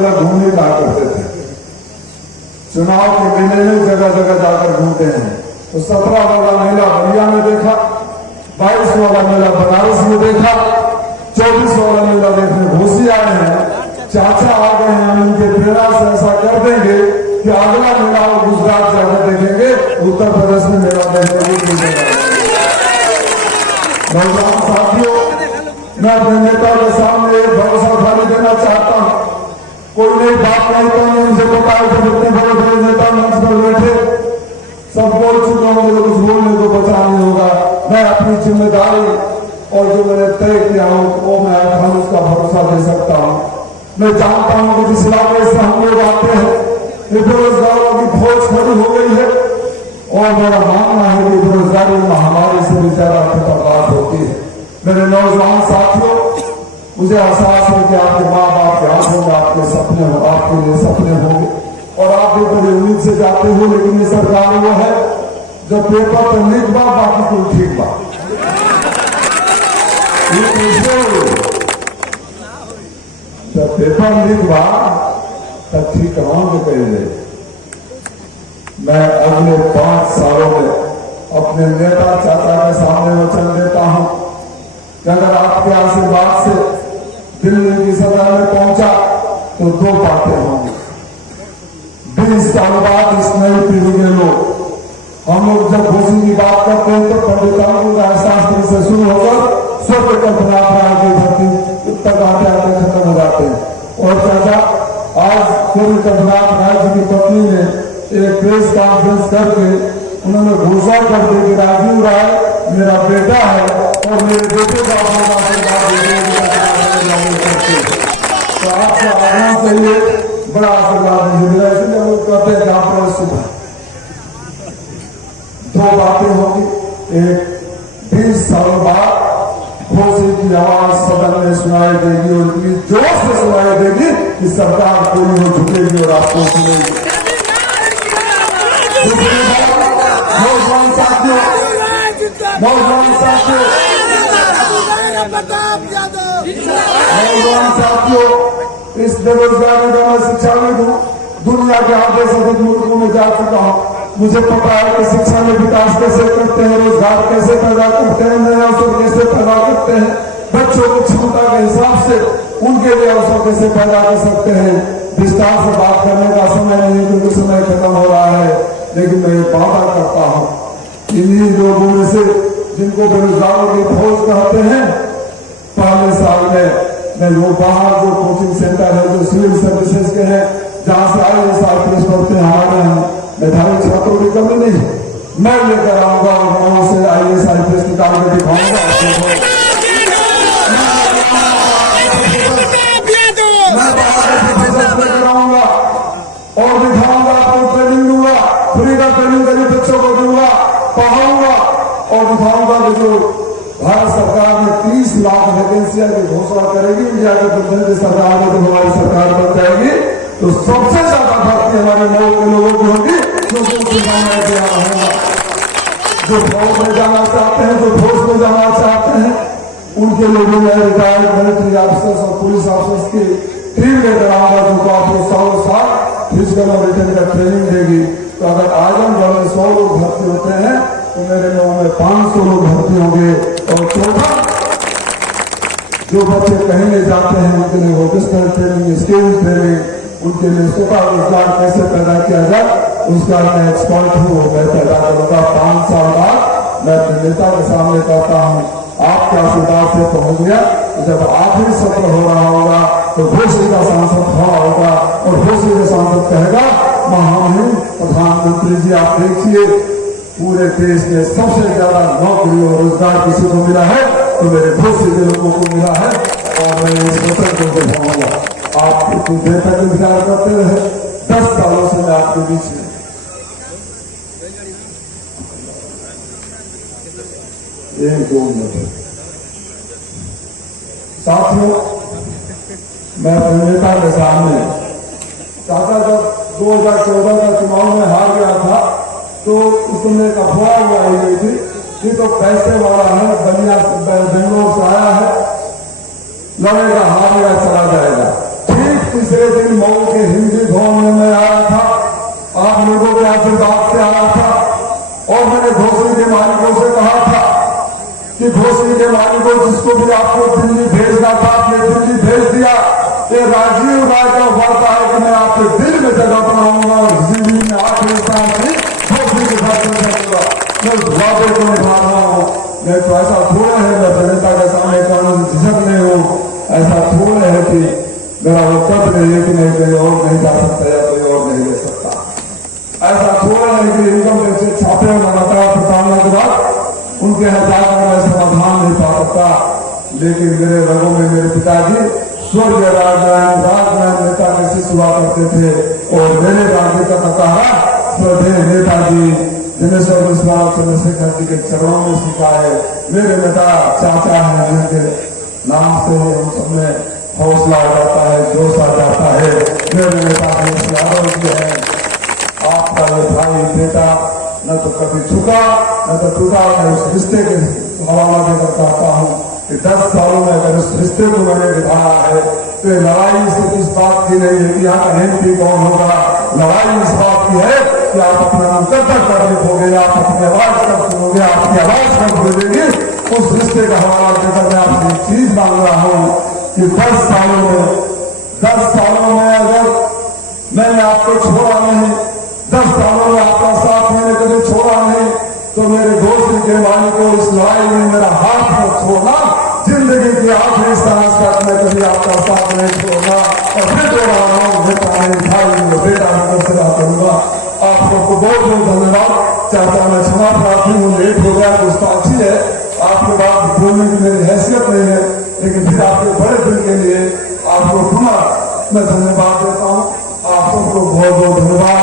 मेला घूमने कहा करते थे। चुनाव के मेले में जगह जगह जाकर घूमते हैं। तो 17 वाला मेला बलिया में देखा, 22 वाला मेला बनारस में देखा, 24 वाला मेला देखने घोसी आए हैं। चाचा आ गए हैं, उनके प्रेरणा से ऐसा कर देंगे कि अगला मेला वो गुजरात जाकर देखेंगे, उत्तर प्रदेश में मेला देखने को मिलेगा। नौजवान साथियों, मैं अपने नेता के सामने एक भरोसा उठाने देना चाहता हूँ। कोई नई बात नहीं करनी, मुझे पता है कि जितने बड़े बड़े नेता मंच पर बैठे सब बोल चुका हूँ, मुझे कुछ बोलने को बचा नहीं होगा। मैं अपनी जिम्मेदारी और जो मैंने तय किया हूँ वो मैं आज उसका भरोसा दे सकता हूँ। मैं जानता हूँ कि जिस इलाके से हम लोग आते हैं बेरोजगारों की फौज खड़ी हो गई है और मेरा मानना है कि बेरोजगारी महामारी से भी ज्यादा खतरनाक होती है। मेरे नौजवान साथियों, मुझे एहसास है कि आपके माँ बाप के आंखों में आपके सपने हो, आपके लिए सपने होंगे और आप भी बड़ी उम्मीद से जाते हो। लेकिन ये सरकार वो है जो पेपर तो लिख बा, बाकी कोई ठीक बा। जब पेपर लिख बा तब ठीक कराओगे कहिए। मैं अगले 5 सालों में अपने नेता चाचा के सामने वचन देता हूं कि अगर आपके आशीर्वाद से दिल्ली की सदर में पहुंचा तो 2 बातें होंगी। 20 साल बाद इस नई पीढ़ी के लोग, हम लोग जब घोषी की बात करते हैं तो पंडिताओं का शास्त्र से शुरू होकर स्वर्ग कल्पना की धरती तक आते आते खत्म हो जाते हैं। और चाचा, आज सूर्य कल्पनाथ राय जी की पत्नी ने एक प्रेस कॉन्फ्रेंस करके उन्होंने घोषणा कर दी कि राजीव राय मेरा बेटा है और मेरे बेटे का तो आपसे आना चाहिए, बड़ा आशीर्वाद मिला। इसलिए हम लोग कहते हैं कि आप सुबह 2 बातें होगी। एक 20 सालों बाद घोषी की आवाज सदन में सुनाई देगी और इतनी जोर से सुनाई देगी कि सरकार पूरी हो झुकेगी और आपको सुनेगी। नौजवान साथियों, इस बेरोजगारी का मैं शिक्षा में दूं। दुनिया के आधे से अधिक मुल्कों में जा चुका हूं। मुझे पता है कि शिक्षा में विकास कैसे करते हैं, रोजगार कैसे पैदा करते हैं, नए अवसर कैसे पैदा करते हैं, बच्चों की क्षमता के हिसाब से उनके लिए अवसर कैसे पैदा कर सकते हैं। विस्तार से बात करने का समय नहीं क्योंकि समय खत्म हो रहा है। लेकिन मैं ये वादा करता हूँ इन्हीं लोगों में से जिनको बेरोजगारों की फौज कहते हैं, पहले साल में मैं वो बाहर जो कोचिंग सेंटर है जो सिविल सर्विसेज के हैं, जहाँ से IAS IPS पढ़ते हैं, हमारे यहाँ मेधावी छात्रों की कमी नहीं, मैं लेकर आऊंगा और वहां से IAS IPS निकाल कर दिखाऊंगा। और दिखाऊंगा, आपको ट्रेनिंग दूंगा, फ्री का ट्रेनिंग करी बच्चों को दूंगा, पढ़ाऊंगा और दिखाऊंगा कि जो भारत सरकार ने 30 लाख वैकेंसियां की घोषणा करेगी इंडिया के प्रधानमंत्री सरकार में, जब हमारी सरकार बन जाएगी तो सबसे ज्यादा भर्ती हमारे मऊ के लोगों की होगी जो फौज में जाना चाहते हैं, जो फौज में जाना चाहते हैं, उनके लोगों में रिटायर्ड मिलिट्री ऑफिसर्स और पुलिस ऑफिसर्स की टीम लेकर आऊंगा जो आपको 100 साल फिजिकल और रिटर्न का ट्रेनिंग देगी। तो अगर आजमगढ़ में 100 लोग भर्ती होते हैं तो मेरे गाँव में 500 लोग भर्ती होंगे। और चौथा, जो बच्चे कहीं ले जाते हैं उनके लिए वोकेशनल ट्रेनिंग, स्किल ट्रेनिंग, उनके लिए स्वतः रोजगार कैसे पैदा किया जाए उसका मैं एक्सपर्ट हूँ, मैं पैदा करूंगा। 5 साल बाद मैं अपने नेता के सामने कहता हूँ आपके आशीर्वाद से पहुंच गया। जब आखिरी सत्र हो रहा होगा तो घोषी का सांसद खड़ा होगा और घोषी का सांसद कहेगा महामहिम प्रधानमंत्री जी आप देखिए पूरे देश में सबसे ज्यादा नौकरी और रोजगार किसी को मिला है तो मेरे घोषी के लोगों को मिला है और मैं इस वचन को दिखाऊंगा। आप इतनी देर तक इंतजार करते रहे, 10 सालों से मैं आपके बीच में। एक 2 मिनट साथियों, मैं अपने नेता के सामने, चाचा जब 2014 का चुनाव में हार गया था तो उसमें एक अफवाह उड़ाई गई थी कि तो पैसे वाला है, बनिया बेंगलोर से आया है, लड़ेगा हारेगा चला जाएगा। ठीक इसे पिछले दिन मऊ के हिंदी भवन में मैं आया था, आप लोगों के आशीर्वाद से आया था, और मैंने घोसले के मालिकों से कहा था कि घोसले के मालिकों जिसको भी आपको दिल्ली भेजना था आपने दिल्ली भेज दिया। ये राजीव राय का वादा है कि मैं आपके दिल में जगह बनाऊंगा और जिंदगी में आखिरी सांस भी घोसले के साथ करूंगा। मैं उस वादे को निभा रहा हूँ। मैं तो ऐसा थोड़ा है मैं जनता के सामने कानून झिझक नहीं हूँ, ऐसा थोड़ा है कि मेरा वो पद नहीं है कि मैं कहीं और नहीं जा सकता या कोई और नहीं ले सकता। ऐसा थोड़ा है कि इनकम टैक्स से छापे और लगातार प्रताड़ना के बाद उनके यहाँ जाकर मैं समाधान नहीं पा सकता। लेकिन मेरे रगों में मेरे पिताजी स्वर्गीय राजनारायण नेता के शिष्य हुआ करते थे और मेरे राज्य का कतारा श्रद्धेय नेताजी दिनेश्वर मिश्रा चंद्रशेखर जी के चरणों में सीखा है। मेरे नेता चाचा है, जिनके नाम से ही हम सब में हौसला हो जाता है, जोश आ जाता है। मेरे नेता यादव जी है। आपका ये भाई बेटा न तो कभी झुका न तो टूटा। मैं उस रिश्ते के हवाला देकर कहता हूँ कि 10 सालों में अगर उस रिश्ते को मैंने निभाया है तो लड़ाई सिर्फ इस बात की नहीं है कि यहाँ का एमपी कौन होगा। लड़ाई इस बात की है कि आप अपना मुकद्दर कर लिखोगे, आप अपनी आवाज कब सुनोगे, आपकी आवाज कब बोलेगी। उस रिश्ते का हवाला देकर मैं आपसे एक चीज मांग रहा हूँ कि 10 सालों में अगर मैंने आपको छोड़ा नहीं, 10 सालों में आपका साथ मैंने कभी छोड़ा नहीं, तो मेरे घोसले के मालिकों इस लड़ाई में मेरा हाथ मत छोड़ना। जिंदगी की आखिरी सांस तक मैं कभी आपका साथ नहीं छोड़ना। और फिर जो रहा हूँ बेटा नहीं भाई बेटा मैं सेवा करूंगा। आप सबको बहुत बहुत धन्यवाद। चाचा मैं क्षमा प्रार्थी हूँ, लेट हो गया, गुस्ताखी है, आपके बात बोलने की मेरी हैसियत नहीं है, लेकिन फिर आपके बड़े दिल के लिए आपको पुनः मैं धन्यवाद देता हूँ। आप सबको बहुत बहुत धन्यवाद।